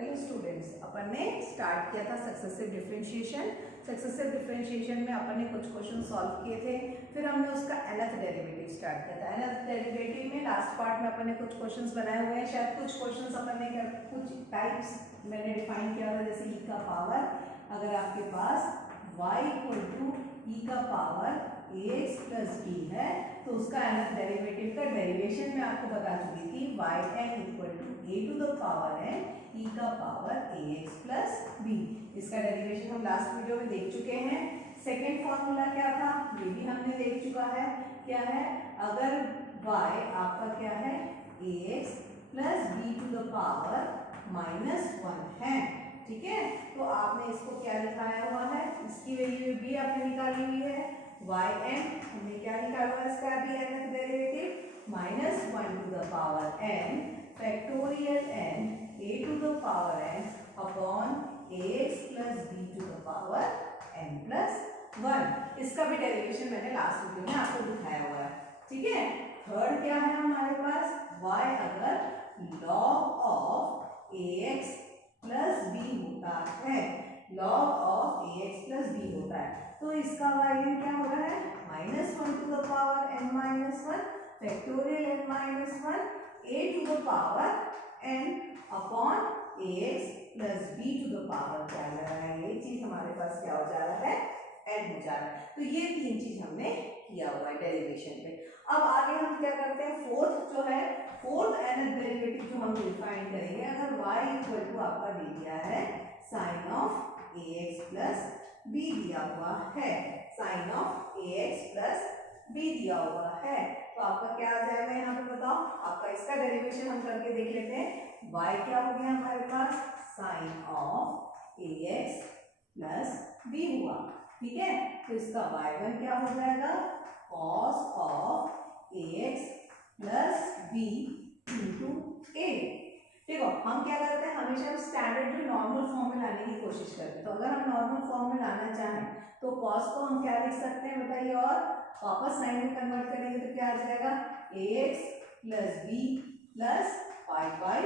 Hello students, अपन ने start किया था सक्सेसिव डिफरेंशिएशन। सक्सेसिव डिफरेंशिएशन में अपन ने कुछ क्वेश्चन सॉल्व किए थे, फिर हमने उसका nth डेरिवेटिव स्टार्ट किया था। nth डेरिवेटिव में लास्ट पार्ट में अपन ने कुछ क्वेश्चंस बनाए हुए हैं, शायद कुछ क्वेश्चंस अपन ने कुछ टाइप्स मैंने डिफाइन किया था, जैसे e का पावर, अगर आपके पास y इक्वल टू e का पावर ax प्लस b है तो उसका nth डेरिवेटिव का डेरिवेशन मैं आपको बता चुकी थी, yn equal to a to the power n e का पावर ax प्लस b। इसका डेरिवेशन हम लास्ट वीडियो में देख चुके हैं। सेकेंड फॉर्मूला क्या था ये भी हमने देख चुका है। क्या है, अगर y आपका क्या है ax plus b to the power -1 है, ठीक है, तो आपने इसको क्या लिखाया हुआ है, इसकी वैल्यू भी आपने निकाली हुई है yn, हमने क्या निकाला है इसका भी nth derivative -1 to the power n factorial n a to the power n upon ax plus b to the power n plus 1। इसका भी डेरिवेशन मैंने लास्ट वीडियो में आपको दिखाया हुआ है, ठीक है। थर्ड क्या है हमारे पास, y अगर log of ax plus b होता है, log of ax plus b होता है, तो इसका yn क्या हो रहा है -1 to the power n minus 1 factorial n minus 1 a to the power n upon ax plus b to the power क्या आ रहा है, ये चीज हमारे पास क्या हो जा रहा है, n हो जा रहा है। तो ये तीन चीज हमने किया हुआ है डेरिवेशन पे। अब आगे हम क्या करते हैं, फोर्थ जो है, फोर्थ nth डेरिवेटिव जो हम डिफाइन करेंगे, अगर y इक्वल टू आपका दे दिया है sine of ax plus b दिया हुआ है, sine of ax plus b दिया हुआ है, तो आपका क्या आ जाएगा यहाँ पे बताओ, आपका इसका डेरिवेशन हम करके देख लेते हैं। y क्या हो गया हमारे पास, sine of ax plus b हुआ, ठीक है, तो इसका y1 क्या हो जाएगा, cos of ax plus b into a। देखो हम क्या करते हैं, हमेशा हम स्टैंडर्ड जो नॉर्मल फॉर्म में लाने की कोशिश करते हैं। तो अगर हम नॉर्मल फॉर्म में लाना चाहें तो cos को हम क्या लिख सकते हैं बताइए, और वापस साइन में कन्वर्ट करेंगे तो क्या आ जाएगा, ax plus b plus pi by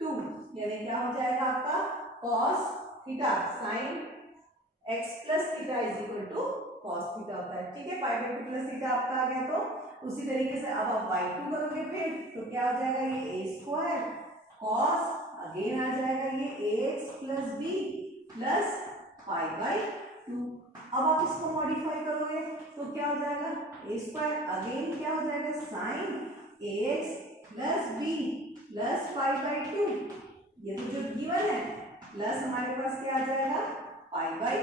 2, यानी क्या हो जाएगा आपका cos theta sine x plus theta is equal to cos theta होता है, ठीक है। पाई बाई 2 प्लस थीटा आपका आ गया, तो उसी तरीके से अब आप y2 करोगे फिर तो क्या हो जाएगा, ये a स्क्वायर cos अगेन आ जाएगा ये ax plus b plus pi by 2। अब आप इसको मॉडिफाई करोगे तो क्या हो जाएगा, a स्क्वायर अगेन क्या हो जाएगा sine ax plus b plus pi by 2, ये तो जो गिवन है, प्लस हमारे पास क्या आ जाएगा पाई बाई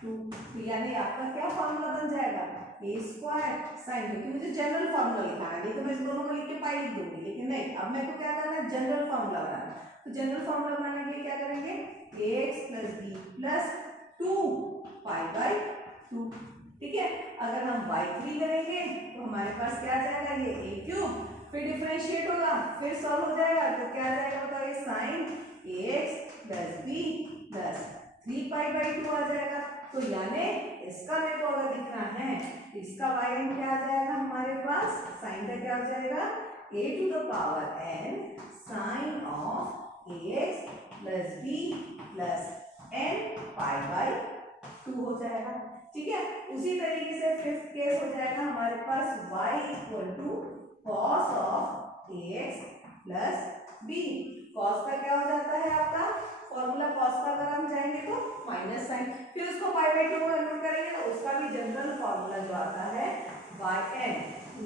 2। तो यानी आपका क्या फॉर्मूला बन जाएगा, a स्क्वायर साइन, क्योंकि मुझे जनरल फॉर्मूला लिखा है, नहीं तो मैं इस दोनों को लिख के पाई लिख दूंगी, लेकिन नहीं, अब मेरे को क्या करना है, जनरल फॉर्मूला बनाना। तो जनरल फॉर्मूला बनाने के लिए क्या करेंगे, ax plus b plus 2 pi by 2, ठीक है। अगर हम y3 करेंगे तो हमारे पास क्या आ जाएगा, ये a क्यूब, फिर डिफरेंशिएट होगा, फिर सॉल्व हो जाएगा, तो क्या आ जाएगा बताओ, ये sine ax plus b plus 3 pi by 2 आ जाएगा। तो यानी इसका मेरे को अगर दिखना है, इसका yn क्या आ जाएगा हमारे पास, साइन का क्या हो जाएगा, a to the power n sine of ax plus b plus n pi by 2 हो जाएगा, ठीक है। उसी तरीके से फिफ्थ केस हो जाएगा हमारे पास, y equal to cos of ax plus b। cos का क्या हो जाता है आपका फॉर्मूला, cos का अगर हम जाएंगे तो माइनस साइन, फिर उसको पाई बाई 2 में कन्वर्ट करेंगे तो उसका भी जनरल फॉर्मूला जो आता है yn,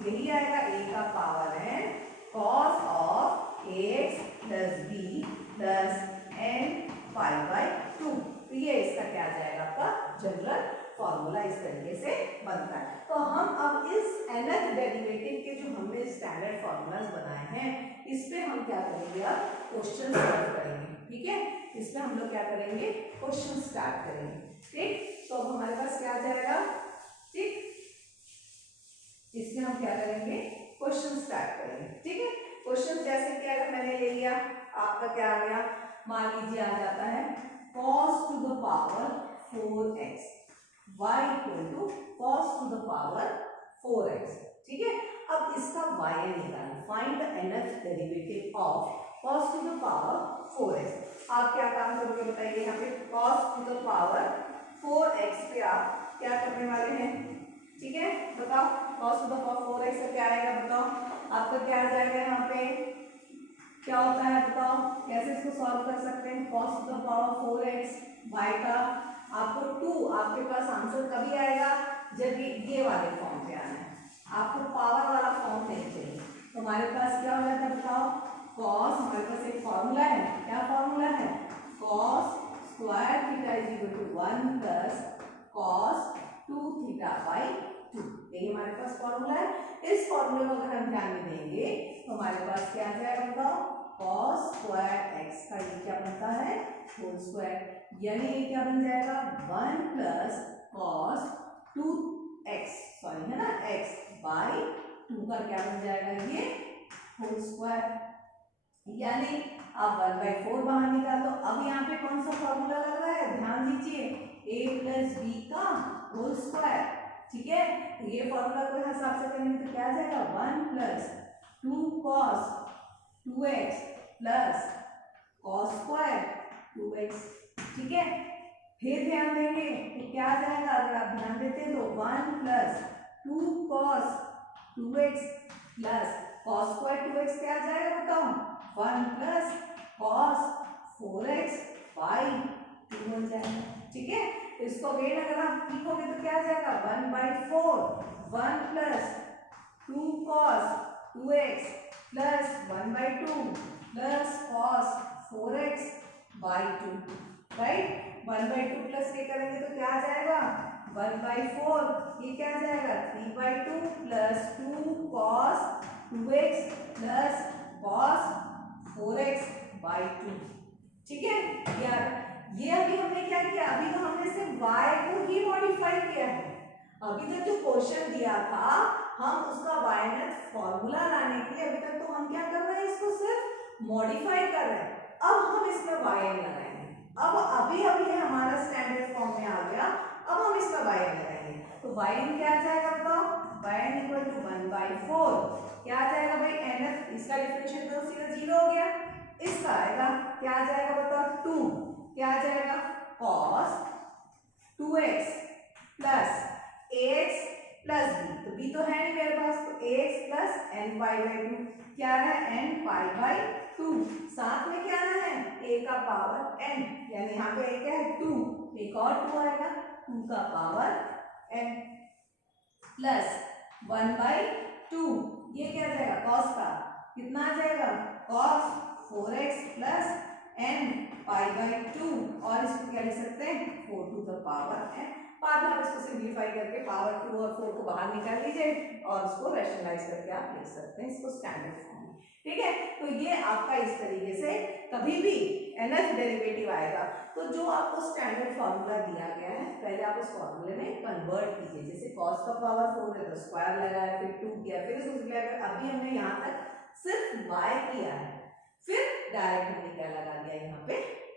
यही आएगा a का power n cos of ax plus b plus n pi by 2। तो ये इसका क्या आ जाएगा आपका जनरल फॉर्मूला, इस तरीके से बनता है। तो हम अब इस nth डेरिवेटिव के जो हमने स्टैंडर्ड फॉर्मूलाज बनाए हैं, इस पे हम क्या करेंगे, अब क्वेश्चन सॉल्व करेंगे, ठीक है। इस पे हम लोग क्या करेंगे, क्वेश्चन स्टार्ट करेंगे, ठीक। तो अब हमारे पास क्या आ जाएगा, ठीक, इसमें हम क्या करेंगे, क्वेश्चन स्टार्ट करेंगे, ठीक है। क्वेश्चन जैसे कि अगर मैंने ले लिया, आपका क्या आ गया, मान लीजिए आ जाता है cos to the power 4x, y equal to cos to the power 4x, ठीक है। अब इसका yn निकालना, find the nth derivative of cos to the power 4x। आप क्या काम करोगे बताइए, यहाँ पे cos to the power 4x पे आप क्या करने वाले हैं, ठीक है बताओ। cos to the power 4x से क्या आएगा बताओ, आपका क्या आ जाएगा, यहाँ पे क्या होता है बताओ, कैसे इसको सॉल्व कर सकते हैं। cos to the power 4x by का आपको 2, आपके पास आंसर कभी आएगा जब ये वाले फॉर्म पे आना है, आपको पावर वाला फॉर्म नहीं चाहिए। तो हमारे पास क्या हो जाता है बताओ, cos, हमारे पास एक फॉर्मूला है, क्या फॉर्मूला है, cos square theta is equal to 1 plus cos 2 theta by 2, यही हमारे पास फॉर्मूला है। इस फॉर्मूले को अगर हम ध्यान में देंगे तो हमारे पास क्या आ जाएगा बताओ, cos स्क्वायर x का ये क्या बनता है होल स्क्वायर, यानी ये क्या बन जाएगा 1 प्लस cos 2x, सॉरी है ना x बाई 2 का क्या बन जाएगा ये होल स्क्वायर, यानी आप 1/4 बाहर निकालो। अब यहाँ पे कौन सा फॉर्मूला लग रहा है, ध्यान दीजिए, a प्लस बी का होल स्क्वायर, ठीक है। तो ये फॉर्मूला को हिसाब से करेंगे तो क्या आ जाएगा 1 plus 2 cos 2x plus cos square 2x, ठीक है। फिर ध्यान देंगे तो क्या आ जाएगा, अगर आप ध्यान देते हैं तो 1 plus 2 cos 2x plus cos square 2x क्या आ जाएगा बताओ, 1 प्लस cos 4x बाई 2 बन जाएगा, ठीक है। तो इसको अगेन अगर आप लिखोगे तो क्या आ जाएगा 1/4, 1 plus 2 cos 2x plus 1/2 plus cos 4x by 2, right. 1/2 plus ये करेंगे तो क्या आ जाएगा 1/4, ये क्या आ जाएगा 3/2 plus 2 cos 2x plus cos 4x by 2, ठीक है यार। ये अभी हमने क्या किया, अभी तो हमने सिर्फ y को ही मॉडिफाई किया है। अभी तक जो क्वेश्चन दिया था हम उसका y फॉर्मूला लाने के लिए अभी तक तो हम क्या कर रहे हैं, इसको सिर्फ मॉडिफाई कर रहे हैं। अब हम इसमें yn लगाएंगे, अब अभी अभी हमारा स्टैंडर्ड फॉर्म में आ गया, अब हम इसमें yn लगाएंगे। तो yn क्या आ जाएगा बताओ, yn इक्वल टू 1/4 क्या आ जाएगा भाई, nf, इसका डिफरेंशियल तो सीधा 0 हो गया, इसका आएगा क्या आ जाएगा बताओ 2, क्या आ जाएगा cos 2x plus ax plus b, तो b तो है नहीं मेरे पास, तो ax plus n pi by 2 क्या है n पाई बाई 2, साथ में क्या है a का पावर n, यानी यहाँ पे a क्या है 2, एक और 2 आएगा 2 का पावर n प्लस 1/2, ये क्या आ जाएगा cos का कितना आ जाएगा cos 4x plus n pi by 2, और इसको क्या लिख सकते हैं 4 टू द पावर n। बाद में आप इसको सिंप्लीफाई करके पावर 2 और 4 को बाहर निकाल लीजिए और उसको रैशनलाइज करके आप लिख सकते हैं इसको स्टैंडर्ड फॉर्म में, ठीक है। तो ये आपका इस तरीके से कभी भी nth डेरिवेटिव आएगा तो जो आपको स्टैंडर्ड फार्मूला दिया गया है पहले आप उस फार्मूले में कन्वर्ट कीजिए, जैसे cos का पावर 4 है तो स्क्वायर लगाया, फिर 2 किया, फिर उसको सिंप्लीफाई, अभी हमने यहाँ तक सिर्फ y किया है, फिर डायरेक्ट हमने क्या लगा दिया यहाँ पे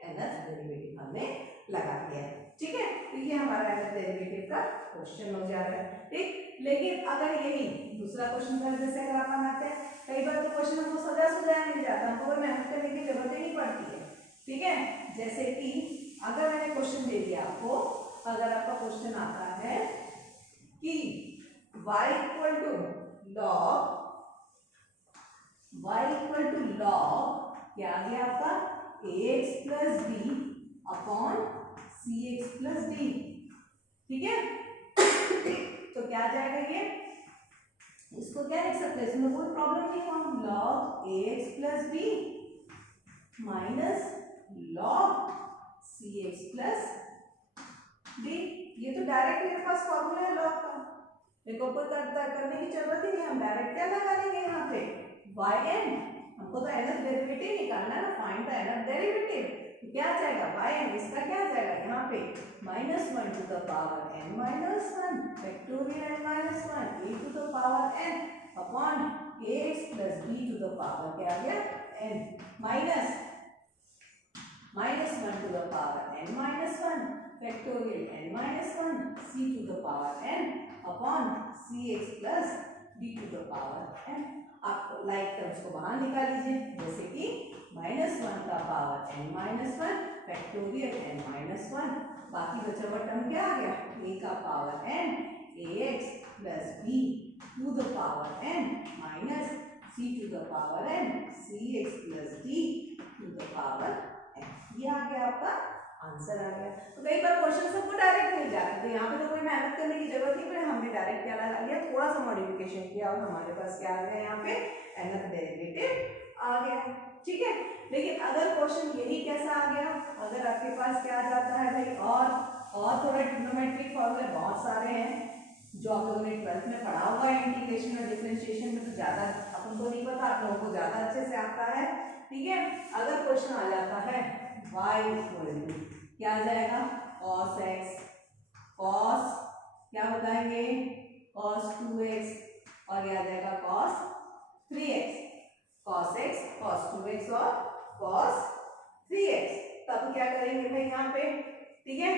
nth डेरिवेटिव हमने लगा दिया है, ठीक है। तो ये हमारा nth डेरिवेटिव का क्वेश्चन हो जा रहा है, ठीक। लेकिन अगर यही दूसरा क्वेश्चन का जैसे अगर आप बनाते हैं, कई बार तो क्वेश्चन हमको सजा मिल जाता है, हमको मेहनत करने की जरूरत ही नहीं पड़ती है, ठीक है। जैसे कि अगर मैंने क्वेश्चन दे दिया आपको, अगर आपका क्वेश्चन आता है कि y इक्वल टू लॉग क्या आ गया आपका ax plus b upon cx plus d, ठीक है। तो क्या आ जाएगा ये, इसको क्या लिख सकते हैं, इसमें कोई प्रॉब्लम नहीं है, हम log ax plus b minus log cx plus d, ये तो डायरेक्ट मेरे पास फॉर्मूला है log का, देखो कोई करने की जरूरत ही नहीं, हम डायरेक्ट क्या लगा लेंगे यहाँ पे yn, हमको तो nth डेरिवेटिव निकालना है ना, फाइंड द nth डेरिवेटिव, क्या आ जाएगा yn, इसका क्या आ जाएगा यहाँ पे -1 to the power n minus 1 factorial n minus 1 a to the power n upon ax plus b to the power क्या आ गया n minus -1 to the power n minus 1 factorial n minus 1 c to the power n upon cx plus d to the power n। आप like terms को बाहर निकाल लीजिए, जैसे कि -1 का पावर n-1 फैक्टोरियल n-1, बाकी बचा हुआ टर्म क्या आ गया, a का power n ax plus b to the power n minus c to the power n cx plus d to the power n। ये आ गया आपका आंसर आ गया। तो कई बार क्वेश्चन सबको डायरेक्ट मिल जाते हैं, तो यहाँ पे तो कोई मेहनत करने की जरूरत नहीं पड़ी, हमने डायरेक्ट क्या लगा लिया, थोड़ा सा मॉडिफिकेशन किया और हमारे पास क्या आ गया यहाँ पे nth डेरिवेटिव आ गया। ठीक है, लेकिन अगर क्वेश्चन यही कैसा आ गया, अगर आपके पास क्या आ जाता है भाई, और थोड़े ट्रिग्नोमेट्रिक फॉर्मूले बहुत सारे हैं जो आप लोगों ने 12th में पढ़ा हुआ है, इंटीग्रेशन और डिफरेंशिएशन में, तो ज्यादा अपन को नहीं पता, आप लोगों को ज्यादा अच्छे से आता है। ठीक है, अगर क्वेश्चन आ जाता है y इक्वल टू क्या आ जाएगा, cos x cos क्या बताएंगे cos 2x और ये आ जाएगा cos 3x, cos x cos 2x और cos 3x, तब क्या करेंगे भाई यहाँ पे। ठीक है,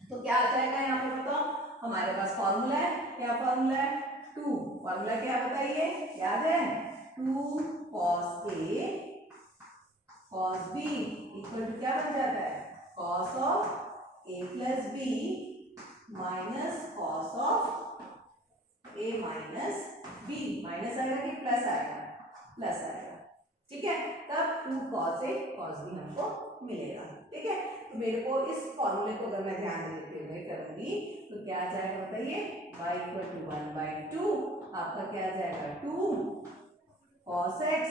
तो क्या आ जाएगा यहाँ पे बताओ, हमारे पास फॉर्मूला है, क्या फॉर्मूला है 2, फॉर्मूला क्या बताइए, याद है 2 cos a cos b equal to क्या बन जाता है, cos of a plus b minus cos of a minus b, minus आएगा कि प्लस आएगा, प्लस आएगा। ठीक है, तब 2 cos a cos b हमको मिलेगा। ठीक है, तो मेरे को इस फॉर्मूले को अगर मैं ध्यान देते हुए करूंगी तो क्या आ जाएगा बताइए, y इक्वल टू 1/2, आपका क्या आ जाएगा 2 cos x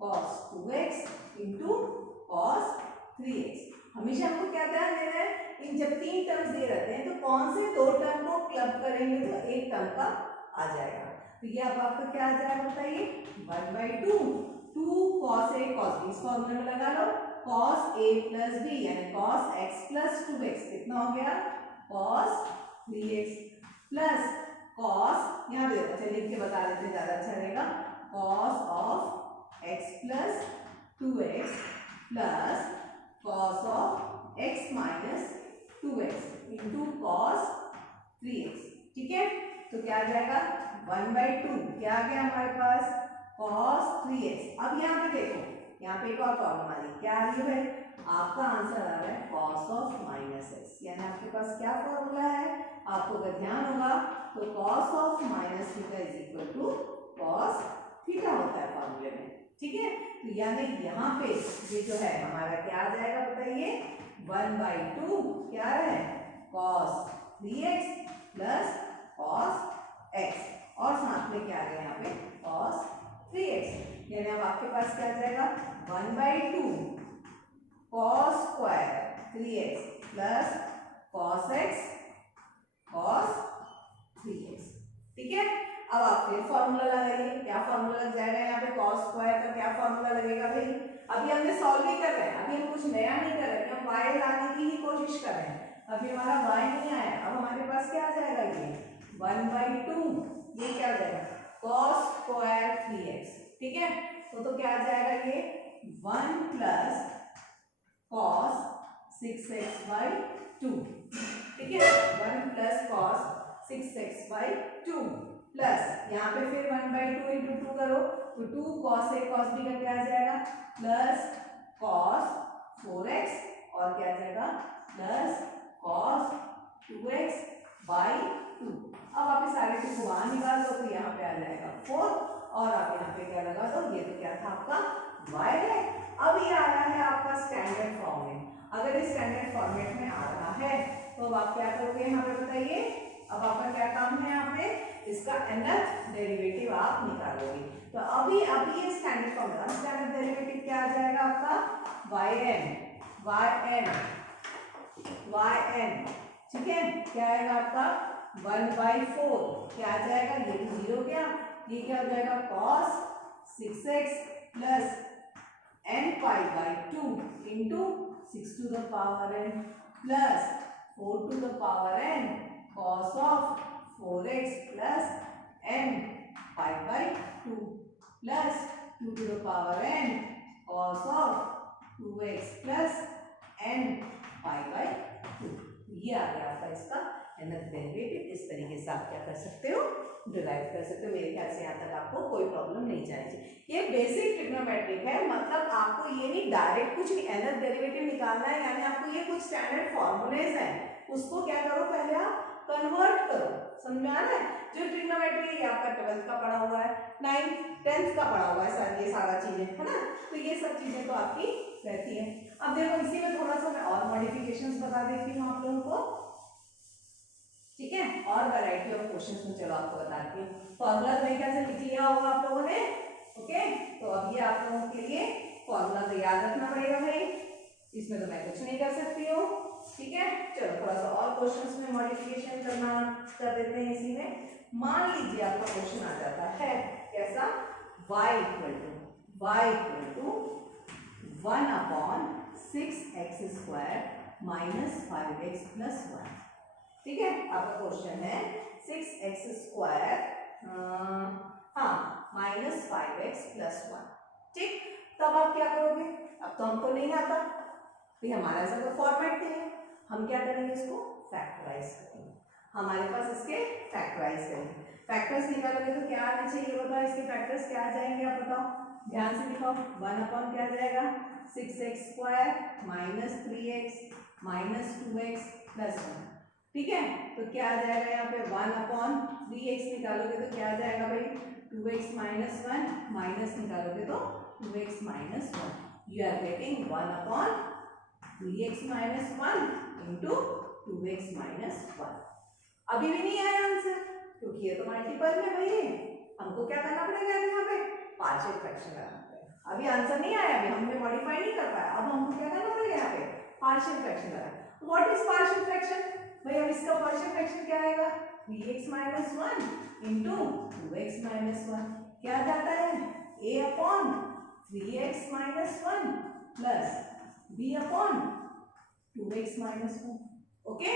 cos 2x into cos 3x। हमेशा हमको क्या ध्यान देना है, इन जब 3 टर्म्स दे रहते हैं तो कौन से 2 टर्म को क्लब करेंगे तो एक टर्म का आ जाएगा। तो ये अब आपका क्या आ जाएगा बताइए, 1/2 2 cos a cos b, इस फॉर्मूले में लगा लो, cos a प्लस b यानी cos x प्लस 2x कितना हो गया, cos 3x प्लस cos, यहाँ पे देखो चलिए लिख के बता देते हैं ज्यादा अच्छा रहेगा, cos of x plus 2x plus cos of x minus 2x into cos 3x। ठीक है, तो क्या आ जाएगा 1/2, क्या आ गया हमारे पास cos 3x। अब यहाँ पे देखो, यहाँ पे एक और प्रॉब्लम आ रही है, क्या आ रही है भाई, आपका आंसर आ रहा है cos ऑफ माइनस x, यानी आपके पास क्या फॉर्मूला है, आपको अगर ध्यान होगा तो cos of minus theta is equal to cos theta होता है फॉर्मूले में। ठीक है, तो यानी यहाँ पे ये जो है हमारा क्या आ जाएगा बताइए, 1/2 क्या है cos 3x plus cos x और साथ में क्या आ गया यहाँ पे cos 3x, यानी अब आपके पास क्या आ जाएगा 1/2 cos square 3x plus cos x cos 3x। ठीक है, अब आप फिर फॉर्मूला लगाइए, क्या फॉर्मूला लग जाएगा यहाँ पे, cos स्क्वायर का क्या फॉर्मूला लगेगा भाई, अभी हमने सॉल्व ही कर रहे हैं, अभी हम कुछ नया नहीं कर रहे हैं, हम y लाने की ही कोशिश कर रहे हैं, अभी हमारा y नहीं आया, अब हमारे पास क्या आ जाएगा ये 1/2, ये क्या आ जाएगा cos स्क्वायर 3x। ठीक है, तो क्या आ जाएगा ये 1 प्लस cos 6x/2। ठीक है, 1 प्लस cos 6x/2 प्लस यहाँ पे फिर 1/2 इंटू 2 करो तो 2 cos a cos b का क्या आ जाएगा प्लस cos 4x और क्या आ जाएगा प्लस cos 2x/2। अब आप इस सारे को बाहर निकाल दो तो यहाँ पे आ जाएगा 4 और आप यहाँ पे क्या लगा दो, ये तो क्या था आपका y है। अब ये आ रहा है आपका स्टैंडर्ड फॉर्म में, अगर इस स्टैंडर्ड फॉर्मेट में आ रहा है तो अब आप क्या करोगे यहाँ पे बताइए, अब आपका क्या काम है यहाँ पे, इसका nth डेरिवेटिव आप निकालोगे। तो अभी ये स्टैंडर्ड फॉर्म में स्टैंडर्ड डेरिवेटिव क्या आ जाएगा आपका yn। ठीक है, क्या आएगा आपका 1/4 क्या आ जाएगा, ये तो 0 क्या, ये क्या हो जाएगा cos 6x plus n/2 into 6 to the power n plus 4 to the power n cos of 4x plus n/2 plus 2 to the power n cos of 2x plus n/2। ये आ गया आपका इसका nth डेरिवेटिव। इस तरीके से आप क्या कर सकते हो, डिराइव कर सकते हो। मेरे ख्याल से यहाँ तक आपको कोई प्रॉब्लम नहीं चाहिए। ये बेसिक ट्रिग्नोमेट्रिक है, मतलब आपको ये नहीं डायरेक्ट कुछ भी nth डेरिवेटिव निकालना है, यानी आपको ये कुछ स्टैंडर्ड फॉर्मूलेज हैं, उसको क्या करो पहले आप कन्वर्ट करो। समझ में आ रहा है? जो ट्रिग्नोमेट्री है ये आपका 12th का पढ़ा हुआ है, 9th 10th का पढ़ा हुआ है सर, ये सारा चीजें है ना, तो ये सब चीजें तो आपकी रहती है। अब देखो इसी में थोड़ा सा मैं और मॉडिफिकेशंस बता देती हूँ आप लोगों को, ठीक है, और वैरायटी ऑफ क्वेश्चंस में चलो आपको बताती हूँ। फॉर्मूला मेरे ख्याल से लिख लिया होगा आप लोगों ने, ओके, तो अब ये आप लोगों के लिए फॉर्मूला तो याद रखना पड़ेगा भाई, इसमें तो मैं कुछ नहीं कर सकती हूँ, ठीक है। चलो थोड़ा सा और क्वेश्चंस में मॉडिफिकेशन कर देते हैं इसी में। मान लीजिए आपका क्वेश्चन आ जाता है कैसा, y equal to 1/6x² minus 5x plus 1, ठीक है। आपका क्वेश्चन है 6x² माइनस 5x प्लस 1, ठीक। तब आप क्या करोगे, अब तो हमको नहीं आता, तो हमारा ऐसा तो फॉर्मेट नहीं है, हम क्या करेंगे, इसको फैक्टराइज करेंगे। हमारे पास इसके फैक्टराइज करेंगे, फैक्टर्स निकालोगे तो क्या आना चाहिए बताओ, इसके फैक्टर्स क्या आ जाएंगे आप बताओ, ध्यान से लिखो। 1 क्या आ जाएगा, 6x² minus 3x minus 2x plus 1, ठीक है। तो क्या आ जाएगा यहाँ पे 1/3x निकालोगे तो क्या आ जाएगा भाई, 2x माइनस 1 माइनस निकालोगे तो 2x minus 1, you are getting 1/3x minus 1 into 2x minus 1। अभी भी नहीं आया आंसर, क्योंकि ये तो मल्टीपल में भाई, हमको क्या करना पड़ेगा यहाँ पे, पार्शियल फ्रैक्शन लगाना पड़ेगा। अभी आंसर नहीं आया, अभी हमने मॉडिफाई नहीं कर पाया, अब हमको क्या करना पड़ेगा यहाँ पे, पार्शियल फ्रैक्शन लगाना। व्हाट इज पार्शियल फ्रैक्शन भाई, अब इसका पार्शियल फ्रैक्शन क्या आएगा, 3x minus 1 into 2x minus 1, क्या आ जाता है, a/3x minus 1 plus b/2x minus 1, okay.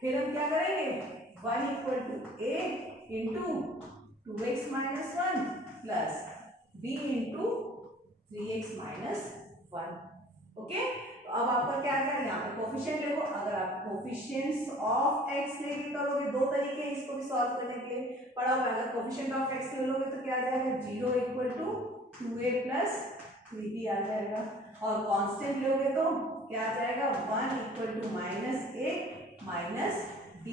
फिर हम क्या करेंगे, 1 equal to a into 2x minus 1 plus b into 3x minus 1, okay. तो अब आपका क्या करना है, यहाँ पे कोफिशिएंट देखो, अगर आप कोफिशिएंट्स ऑफ x लेके करोगे, दो तरीके हैं इसको भी सॉल्व करने के लिए पढ़ा हुआ है। अगर कोफिशिएंट ऑफ x ले लोगे तो क्या आ जाएगा, 0 equal to 2a plus 3b आ जाएगा, और कांस्टेंट लोगे तो क्या आ जाएगा, 1 equal to minus a minus b।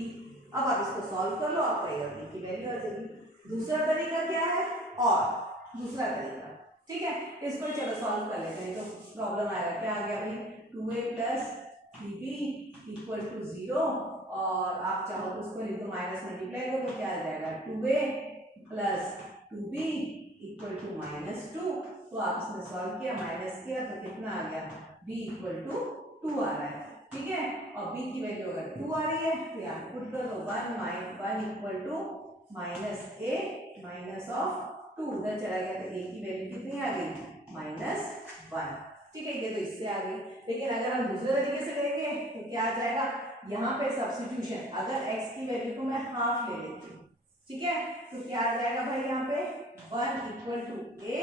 अब आप इसको सॉल्व कर लो, आपको a और b की वैल्यू आ जाएगी। दूसरा तरीका क्या है, और दूसरा तरीका, ठीक है, इसको चलो सॉल्व कर लेते हैं, तो प्रॉब्लम आएगा, क्या आ गया भाई, 2a plus 3b equal to 0, और आप चाहो तो उसको लिख दो, माइनस मल्टीप्लाई करो तो क्या आ जाएगा, 2a plus 2b equal to minus 2, तो आप इसमें सॉल्व किया, माइनस किया तो कितना आ गया, b इक्वल टू 2 आ रहा है, ठीक है। और b की वैल्यू अगर 2 आ रही है तो यहाँ पुट कर दो, 1 equal to minus a minus of 2, उधर चला गया तो a की वैल्यू कितनी आ गई, -1, ठीक है। ये तो इससे आ गई, लेकिन अगर हम दूसरे तरीके से लेंगे तो क्या आ जाएगा, यहाँ पे सब्स्टिट्यूशन, अगर x की वैल्यू को मैं हाफ ले लेती हूँ, ठीक है, तो क्या आ जाएगा भाई, यहाँ पे 1 इक्वल टू a,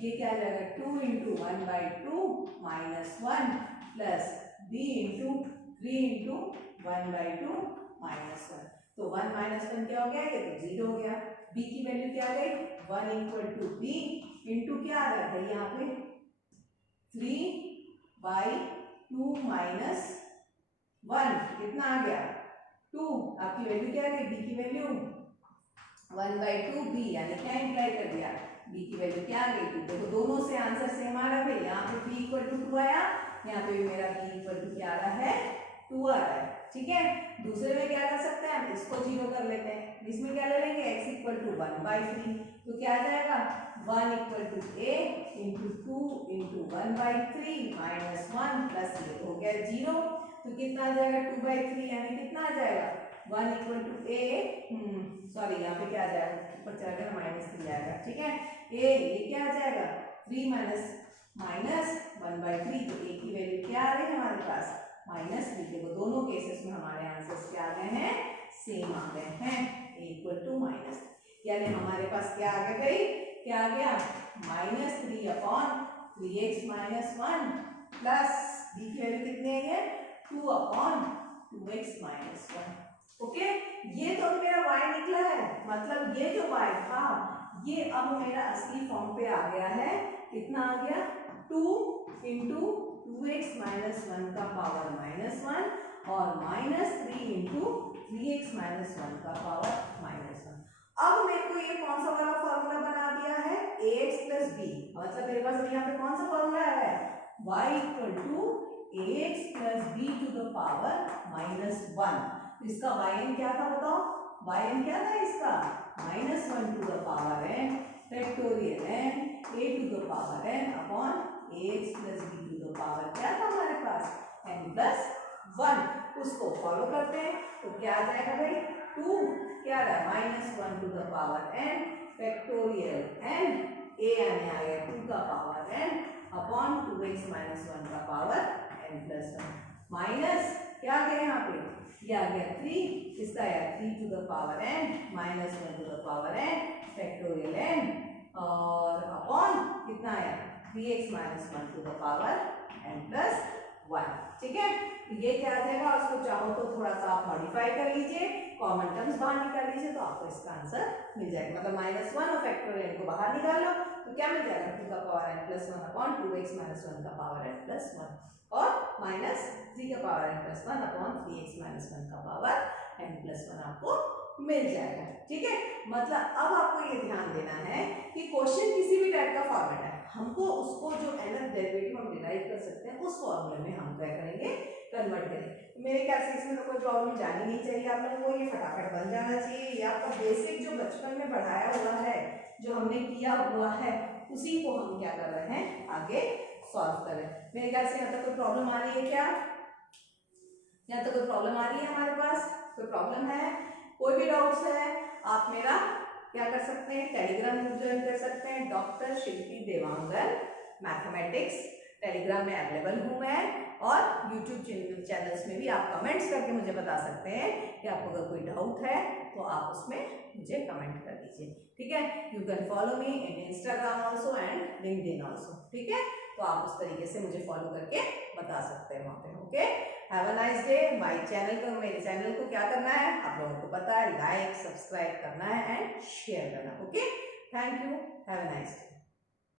ये क्या आ जाएगा, 2 into 1/2 minus 1 plus b into 3 into 1/2 minus 1, तो 1 माइनस 1 क्या हो गया, ये तो 0 हो गया। b की वैल्यू क्या आ गई, 1 इक्वल टू b इंटू क्या आ रहा है यहाँ पे 3/2 माइनस 1, कितना आ गया 2, आपकी वैल्यू क्या आ गई, b की वैल्यू 1/2 b, यानी क्या इंप्लाई कर दिया, b की वैल्यू क्या आ गई 2। देखो दोनों से आंसर सेम आ रहा है, यहाँ पे b इक्वल टू 2 आया, यहाँ पे भी मेरा b इक्वल टू क्या आ रहा है, 2 आ रहा है, ठीक है। दूसरे में क्या कर सकते हैं, हम इसको 0 कर लेते हैं, इसमें क्या ले लेंगे, x इक्वल टू 1/3, तो क्या आ जाएगा 1 equal to a into 2 into 1/3 minus 1 plus ये हो गया 0, तो कितना आ जाएगा 2/3, यानी कितना आ जाएगा 1 इक्वल टू a, सॉरी यहाँ पे क्या आ जाएगा, ऊपर चला गया -3 आएगा, ठीक है। a ये क्या आ जाएगा 3 माइनस 1/3, तो a की वैल्यू क्या आ रही है हमारे पास -3। देखो दोनों केसेस में हमारे आंसर्स क्या आ गए हैं, सेम आ गए हैं, a इक्वल टू -3, यानी हमारे पास क्या आ गया भाई, क्या आ गया -3/3x माइनस 1 प्लस b की वैल्यू कितनी है, 2/2x माइनस 1, ओके, ये तो अभी मेरा y निकला है, मतलब ये जो y था ये अब मेरा असली फॉर्म पे आ गया है। कितना आ गया? 2 इंटू 2x माइनस 1 का पावर -1 और -3 इंटू 3x माइनस 1 का पावर -1। अब मेरे को ये कौन सा वाला फॉर्मूला बना दिया है? ax प्लस b, मतलब मेरे पास यहाँ पे कौन सा फॉर्मूला है? y equal to ax plus b to the power -1। इसका yn क्या था बताओ? yn क्या था इसका? -1 to the power n factorial n a to the power n upon ax plus b to the power क्या था हमारे पास? n plus 1। उसको फॉलो करते हैं तो क्या आ जाएगा भाई? 2 क्या रहा? -1 to the power n factorial n a आने आ गया 2 का power n upon 2x minus 1 का पावर n प्लस 1 माइनस क्या आ गया यहाँ पे? ये आ गया 3, इसका आया 3 to the power n -1 to the power n factorial n और अपॉन कितना आया? 3x minus 1 to the power n plus 1। ठीक है, ये क्या आ जाएगा? उसको चाहो तो थोड़ा सा आप मॉडिफाई कर लीजिए, कॉमन टर्म्स बाहर निकाल लीजिए तो आपको इसका आंसर मिल जाएगा। मतलब -1 और फैक्टोरियल को बाहर निकाल लो तो क्या मिल जाएगा? 2 का power n plus 1 upon 2x minus 1 का पावर n प्लस 1 और -3 का power n plus 1 upon 3x minus 1 का पावर n प्लस 1 आपको मिल जाएगा। ठीक है, मतलब अब आपको ये ध्यान देना है कि क्वेश्चन किसी भी टाइप का फॉर्मेट है, हमको उसको जो nth डेरिवेटिव हम डिराइव कर सकते हैं उस फॉर्मूले में हम क्या करेंगे? कन्वर्ट करेंगे। मेरे ख्याल से इसमें तो कोई प्रॉब्लम जानी नहीं चाहिए आप लोगों को, ये फटाफट बन जाना चाहिए। ये आपका बेसिक जो बचपन में पढ़ाया हुआ है, जो हमने किया हुआ है, उसी को हम क्या कर रहे हैं? आगे सॉल्व कर रहे हैं। मेरे ख्याल से यहाँ तक कोई प्रॉब्लम आ रही है क्या? यहाँ तक कोई प्रॉब्लम आ रही है हमारे पास? कोई प्रॉब्लम है? कोई भी डाउट्स है आप मेरा क्या कर सकते हैं? टेलीग्राम ग्रुप ज्वाइन कर सकते हैं, डॉक्टर शिल्पी देवांगन मैथमेटिक्स टेलीग्राम में अवेलेबल हूँ मैं, और यूट्यूब चैनल्स में भी आप कमेंट्स करके मुझे बता सकते हैं कि आपको अगर कोई डाउट है तो आप उसमें मुझे कमेंट कर दीजिए। ठीक है, you can follow me in Instagram also and LinkedIn also. ठीक है, तो आप उस तरीके से मुझे फॉलो करके बता सकते हैं वहाँ पे। Okay, have a nice day. My channel को, मेरे चैनल को क्या करना है आप लोगों को पता है, लाइक सब्सक्राइब करना है एंड शेयर करना। Okay, thank you, have a nice day.